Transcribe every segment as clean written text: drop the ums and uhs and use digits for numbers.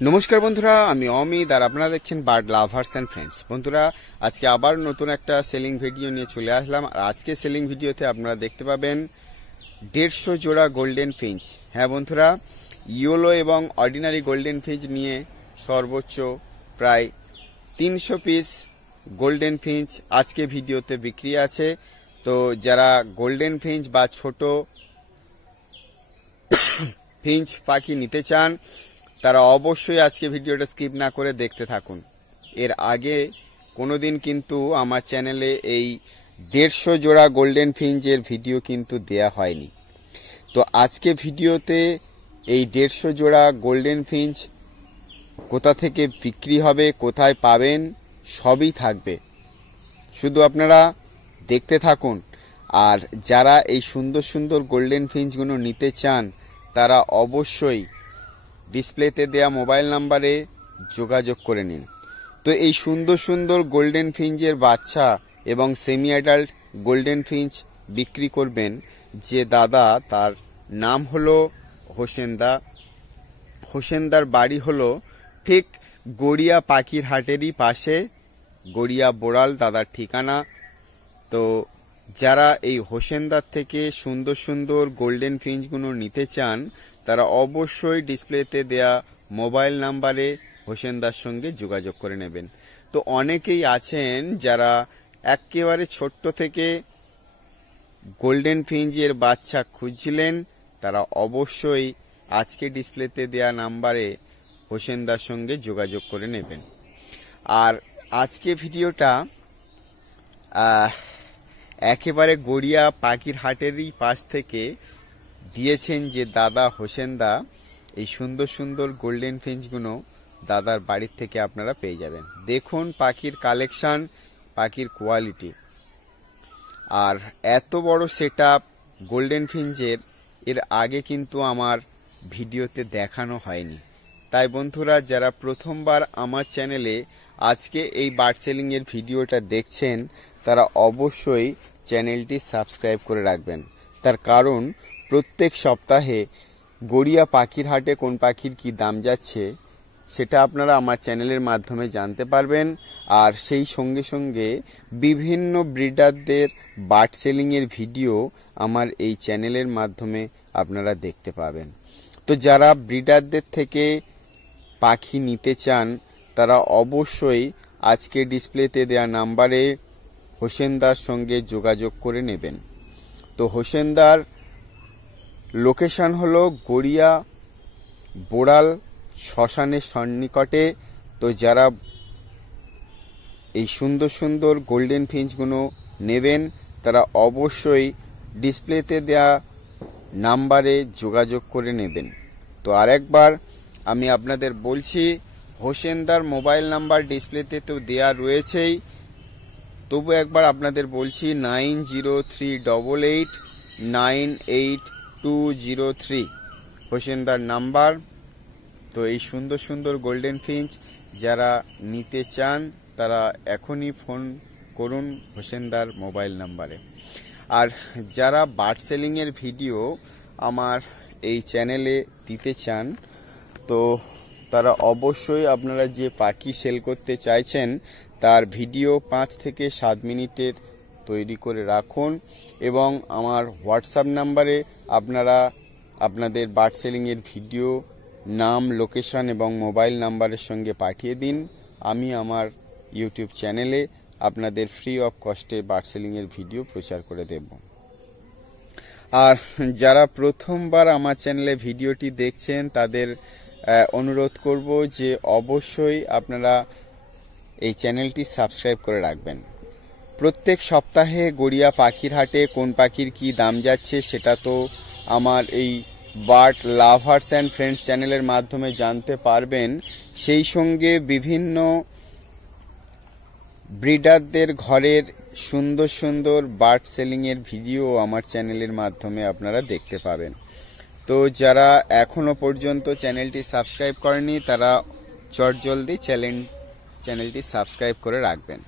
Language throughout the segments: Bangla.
নমস্কার বন্ধুরা, আমি অমিত আর আপনারা দেখছেন বার্ড লাভার্স অ্যান্ড ফ্রেন্ডস। বন্ধুরা, আজকে আবার নতুন একটা সেলিং ভিডিও নিয়ে চলে আসলাম। আর আজকে সেলিং ভিডিওতে আপনারা দেখতে পাবেন 150 জোড়া গোল্ডেন ফিঞ্চ। হ্যাঁ বন্ধুরা, ইয়েলো এবং অর্ডিনারি গোল্ডেন ফিঞ্চ নিয়ে সর্বোচ্চ প্রায় 300 পিস গোল্ডেন ফিঞ্চ আজকে ভিডিওতে বিক্রি আছে। তো যারা গোল্ডেন ফিঞ্চ বা ছোট ফিঞ্চ পাখি নিতে চান তারা অবশ্যই আজকে ভিডিওটা স্কিপ না করে দেখতে থাকুন। এর আগে কোনোদিন কিন্তু আমার চ্যানেলে এই 150 জোড়া গোল্ডেন ফিঞ্চের ভিডিও কিন্তু দেয়া হয়নি। তো আজকে ভিডিওতে এই 150 জোড়া গোল্ডেন ফিঞ্চ কোথা থেকে বিক্রি হবে, কোথায় পাবেন, সবই থাকবে। শুধু আপনারা দেখতে থাকুন। আর যারা এই সুন্দর সুন্দর গোল্ডেন ফিঞ্চগুলো নিতে চান তারা অবশ্যই ডিসপ্লেতে দেয়া মোবাইল নাম্বারে যোগাযোগ করে নিন। তো এই সুন্দর সুন্দর গোল্ডেন ফিঞ্চের বাচ্চা এবং সেমি অ্যাডাল্ট গোল্ডেন ফিঞ্চ বিক্রি করবেন যে দাদা, তার নাম হলো হোসেনদা। হোসেনদার বাড়ি হলো ঠিক গড়িয়া পাখির হাটেরই পাশে, গড়িয়া বোড়াল দাদার ঠিকানা। তো যারা এই হোসেনদার থেকে সুন্দর সুন্দর গোল্ডেন ফিঞ্চগুলো নিতে চান তারা অবশ্যই ডিসপ্লেতে দেয়া মোবাইল নাম্বারে হোসেনদার সঙ্গে যোগাযোগ করে নেবেন। তো অনেকেই আছেন যারা একেবারে ছোট্ট থেকে গোল্ডেন ফিঞ্চের বাচ্চা খুঁজছিলেন, তারা অবশ্যই আজকে ডিসপ্লেতে দেয়া নাম্বারে হোসেনদার সঙ্গে যোগাযোগ করে নেবেন। আর আজকে ভিডিওটা একেবারে গড়িয়া পাখির হাটেরই পাশ থেকে দিয়েছেন যে দাদা হোসেনদা। এই সুন্দর সুন্দর গোল্ডেন ফিঞ্চগুলো দাদার বাড়ির থেকে আপনারা পেয়ে যাবেন। দেখুন পাখির কালেকশন, পাখির কোয়ালিটি। আর এত বড় সেটআপ গোল্ডেন ফিঞ্চের এর আগে কিন্তু আমার ভিডিওতে দেখানো হয়নি। তাই বন্ধুরা, যারা প্রথমবার আমার চ্যানেলে আজকে এই বার্ড সেলিং এর ভিডিওটা দেখছেন তারা অবশ্যই চ্যানেলটি সাবস্ক্রাইব করে রাখবেন। তার কারণ প্রত্যেক সপ্তাহে গড়িয়া পাখির হাটে কোন পাখির কি দাম যাচ্ছে সেটা আপনারা আমার চ্যানেলের মাধ্যমে জানতে পারবেন। আর সেই সঙ্গে সঙ্গে বিভিন্ন ব্রিডারদের বার্ড সেলিংয়ের ভিডিও আমার এই চ্যানেলের মাধ্যমে আপনারা দেখতে পাবেন। তো যারা ব্রিডারদের থেকে পাখি নিতে চান তারা অবশ্যই আজকে ডিসপ্লেতে দেয়া নাম্বারে হোসেনদার সঙ্গে যোগাযোগ করে নেবেন। তো হোসেনদার লোকেশন হলো গড়িয়া বোড়াল শ্মশানের সন্নিকটে। তো যারা এই সুন্দর সুন্দর গোল্ডেন ফিঞ্চগুলো নেবেন তারা অবশ্যই ডিসপ্লেতে দেয়া নাম্বারে যোগাযোগ করে নেবেন। তো আরেকবার আমি আপনাদের বলছি, হোসেনদার মোবাইল নাম্বার ডিসপ্লেতে তো দেয়া রয়েছেই, তবু একবার আপনাদের বলছি 9038898203 হোসেনদার নাম্বার। তো এই সুন্দর সুন্দর গোল্ডেন ফিঞ্চ যারা নিতে চান তারা এখনই ফোন করুন হোসেনদার মোবাইল নাম্বারে। আর যারা বার্ড সেলিংয়ের ভিডিও আমার এই চ্যানেলে দিতে চান তো তারা অবশ্যই আপনারা যে পাখি সেল করতে চাইছেন তার ভিডিও 5 থেকে 7 মিনিটের তৈরি করে রাখুন এবং আমার হোয়াটসঅ্যাপ নাম্বারে আপনারা আপনাদের বার্ড সেলিংয়ের ভিডিও, নাম, লোকেশন এবং মোবাইল নাম্বারের সঙ্গে পাঠিয়ে দিন। আমি আমার ইউটিউব চ্যানেলে আপনাদের ফ্রি অফ কস্টে বার্ড সেলিংয়ের ভিডিও প্রচার করে দেব। আর যারা প্রথমবার আমার চ্যানেলে ভিডিওটি দেখছেন তাদের অনুরোধ করব যে অবশ্যই আপনারা এই চ্যানেলটি সাবস্ক্রাইব করে রাখবেন। প্রত্যেক সপ্তাহে গড়িয়া পাখির হাটে কোন পাখির কি দাম যাচ্ছে সেটা তো আমার এই বার্ড লাভার্স অ্যান্ড ফ্রেন্ডস চ্যানেলের মাধ্যমে জানতে পারবেন। সেই সঙ্গে বিভিন্ন ব্রিডারদের ঘরের সুন্দর সুন্দর বার্ড সেলিংয়ের ভিডিও আমার চ্যানেলের মাধ্যমে আপনারা দেখতে পাবেন। তো যারা এখনো পর্যন্ত চ্যানেলটি সাবস্ক্রাইব করেনি তারা চটজলদি চ্যানেলটি সাবস্ক্রাইব করে রাখবেন।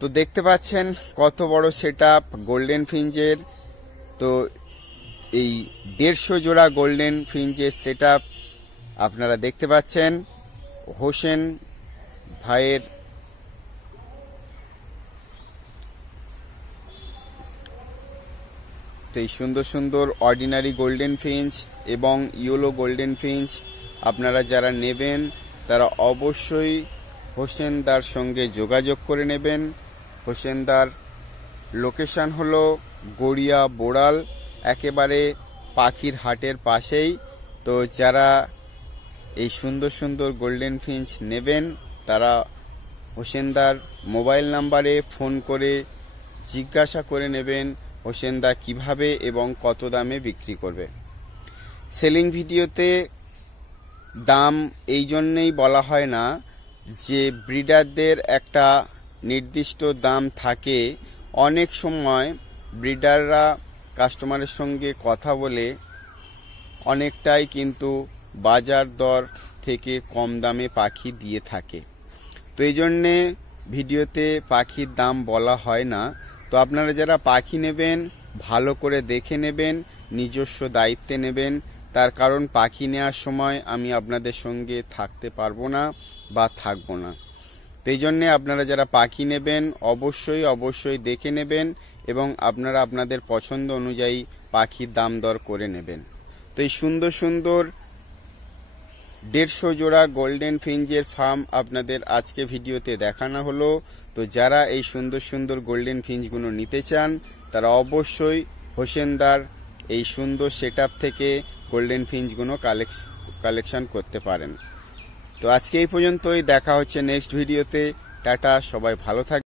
তো দেখতে পাচ্ছেন কত বড় সেটআপ গোল্ডেন ফিঞ্চের। তো এই 150 জোড়া গোল্ডেন ফিঞ্চের সেটআপ আপনারা দেখতে পাচ্ছেন হোসেন ভাইয়ের তো এই সুন্দর সুন্দর অর্ডিনারি গোল্ডেন ফিঞ্চ এবং ইয়েলো গোল্ডেন ফিঞ্চ আপনারা যারা নেবেন তারা অবশ্যই হোসেনদার সঙ্গে যোগাযোগ করে নেবেন। হোসেনদার লোকেশন হলো গড়িয়া বোড়াল, একেবারে পাখির হাটের পাশেই। তো যারা এই সুন্দর সুন্দর গোল্ডেন ফিঞ্চ নেবেন তারা হোসেনদার মোবাইল নাম্বারে ফোন করে জিজ্ঞাসা করে নেবেন হোসেনদা কিভাবে এবং কত দামে বিক্রি করবে। সেলিং ভিডিওতে দাম এই জন্যেই বলা হয় না যে ব্রিডারদের একটা নির্দিষ্ট দাম থাকে। অনেক সময় ব্রিডাররা কাস্টমারের সঙ্গে কথা বলে অনেকটাই কিন্তু বাজার দর থেকে কম দামে পাখি দিয়ে থাকে। তো এই জন্যে ভিডিওতে পাখির দাম বলা হয় না। তো আপনারা যারা পাখি নেবেন ভালো করে দেখে নেবেন, নিজস্ব দায়িত্বে নেবেন। তার কারণ পাখি নেওয়ার সময় আমি আপনাদের সঙ্গে থাকতে পারবো না বা থাকবো না। তো এই জন্যে আপনারা যারা পাখি নেবেন অবশ্যই দেখে নেবেন এবং আপনারা আপনাদের পছন্দ অনুযায়ী পাখির দাম দর করে নেবেন। তো এই সুন্দর সুন্দর 150 জোড়া গোল্ডেন ফিঞ্চের ফার্ম আপনাদের আজকে ভিডিওতে দেখানো হলো। তো যারা এই সুন্দর সুন্দর গোল্ডেন ফিঞ্চগুলো নিতে চান তারা অবশ্যই হোসেনদার এই সুন্দর সেটআপ থেকে গোল্ডেন ফিঞ্চগুলো কালেকশন করতে পারেন। তো আজকে এই পর্যন্তই, দেখা হচ্ছে নেক্সট ভিডিওতে। টাটা, সবাই ভালো থাকবেন।